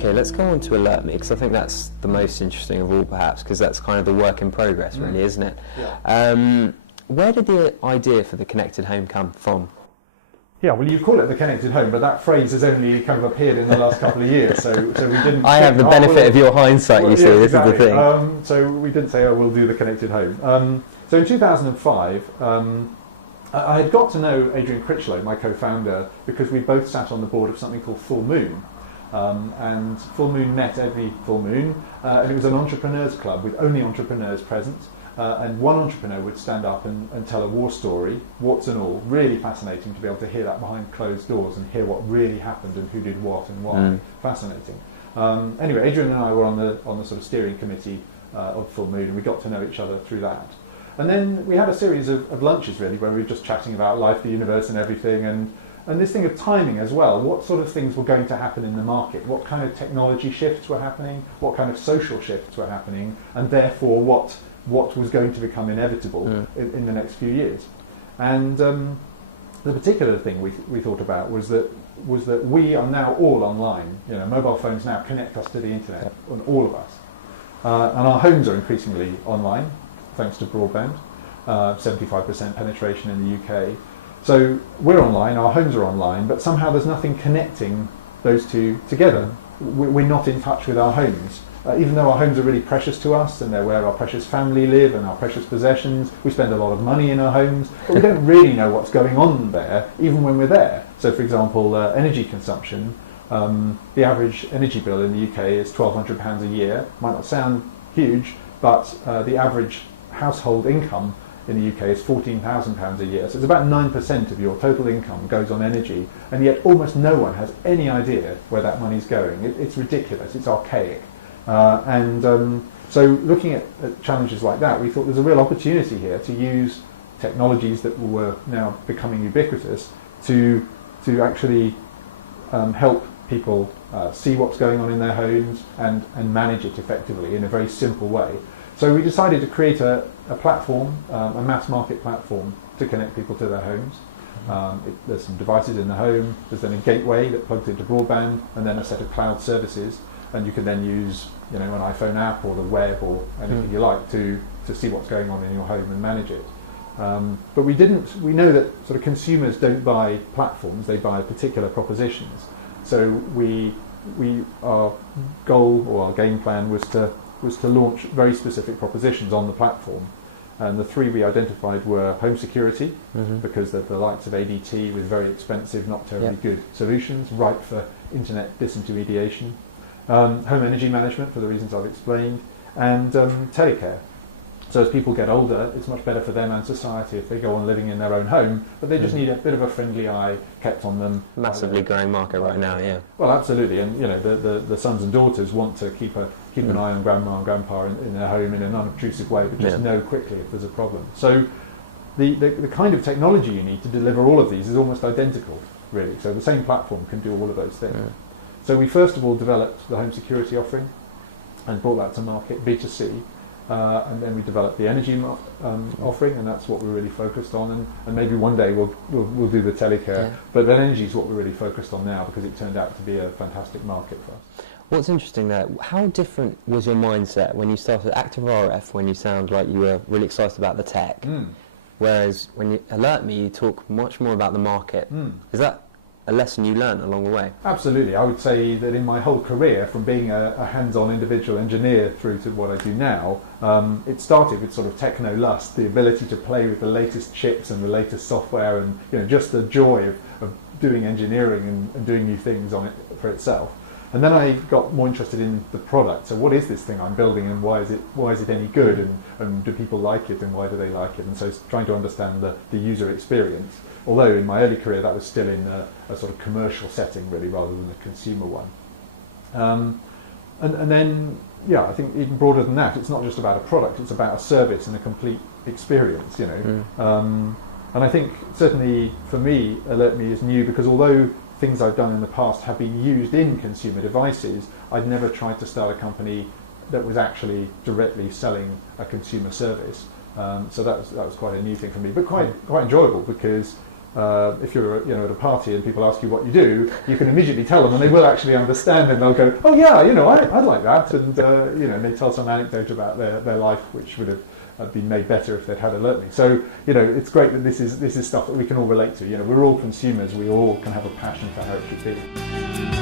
Okay, let's go on to AlertMe, because I think that's the most interesting of all, perhaps, because that's kind of the work in progress, really, isn't it? Yeah. Where did the idea for the connected home come from? Yeah, well, you call it the connected home, but that phrase has only kind of appeared in the last couple of years, so we didn't... I have the benefit of your hindsight, you see, yeah, this exactly. is the thing. So we didn't say, oh, we'll do the connected home. So in 2005, I had got to know Adrian Critchlow, my co-founder, because we both sat on the board of something called Full Moon. And Full Moon met every full moon, and it was an entrepreneurs club with only entrepreneurs present. And one entrepreneur would stand up and tell a war story, warts and all. Really fascinating to be able to hear that behind closed doors and hear what really happened and who did what and why. Fascinating. Anyway, Adrian and I were on the sort of steering committee of Full Moon, and we got to know each other through that. And then we had a series of lunches, really, where we were just chatting about life, the universe and everything, and this thing of timing as well. What sort of things were going to happen in the market? What kind of technology shifts were happening? What kind of social shifts were happening? And therefore, what was going to become inevitable in the next few years. And the particular thing we thought about was that we are now all online. You know, mobile phones now connect us to the internet, on all of us. And our homes are increasingly online, thanks to broadband, 75% penetration in the UK. So we're online, our homes are online, but somehow there's nothing connecting those two together. We're not in touch with our homes. Even though our homes are really precious to us and they're where our precious family live and our precious possessions, we spend a lot of money in our homes, but we don't really know what's going on there, even when we're there. So for example, energy consumption, the average energy bill in the UK is £1,200 a year. Might not sound huge, but the average household income in the UK is £14,000 a year. So it's about 9% of your total income goes on energy, and yet almost no one has any idea where that money's going. It's ridiculous, it's archaic. So looking at challenges like that, we thought there's a real opportunity here to use technologies that were now becoming ubiquitous to actually help people see what's going on in their homes and manage it effectively in a very simple way. So we decided to create a platform, a mass market platform, to connect people to their homes. There's some devices in the home, there's then a gateway that plugs into broadband, and then a set of cloud services. And you can then use, you know, an iPhone app or the web or anything you like to see what's going on in your home and manage it. But we know that sort of consumers don't buy platforms, they buy particular propositions. So our goal or our game plan was to launch very specific propositions on the platform. And the three we identified were home security, because the likes of ADT with very expensive, not terribly good solutions, ripe for internet disintermediation. Home energy management, for the reasons I've explained, and telecare. So as people get older, it's much better for them and society if they go on living in their own home, but they just need a bit of a friendly eye kept on them. Massively growing market right now, yeah. Well, absolutely, and you know the sons and daughters want to keep an eye on grandma and grandpa in their home in an unobtrusive way, but just know quickly if there's a problem. So the kind of technology you need to deliver all of these is almost identical, really. So the same platform can do all of those things. So we first of all developed the home security offering and brought that to market, B2C, and then we developed the energy offering, and that's what we're really focused on, and maybe one day we'll do the telecare, but then energy is what we're really focused on now because it turned out to be a fantastic market for us. What's interesting there, how different was your mindset when you started Active RF, when you sound like you were really excited about the tech, whereas when you AlertMe you talk much more about the market? Is that a lesson you learned along the way? Absolutely. I would say that in my whole career, from being a hands-on individual engineer through to what I do now, it started with sort of techno-lust, the ability to play with the latest chips and the latest software, and just the joy of doing engineering and doing new things on it for itself. And then I got more interested in the product. So what is this thing I'm building, and why is it any good, and do people like it, and why do they like it? And so trying to understand the user experience. Although in my early career that was still in a sort of commercial setting really, rather than a consumer one. And then, I think even broader than that, it's not just about a product, it's about a service and a complete experience, And I think certainly for me, AlertMe is new because although things I've done in the past have been used in consumer devices, I'd never tried to start a company that was actually directly selling a consumer service. So that was quite a new thing for me, but quite enjoyable because if you're at a party and people ask you what you do, you can immediately tell them, and they will actually understand, and they'll go, oh yeah, I'd like that, and and they tell some anecdote about their life which would have been made better if they'd had AlertMe. So it's great that this is stuff that we can all relate to. We're all consumers, we all can have a passion for how it should be.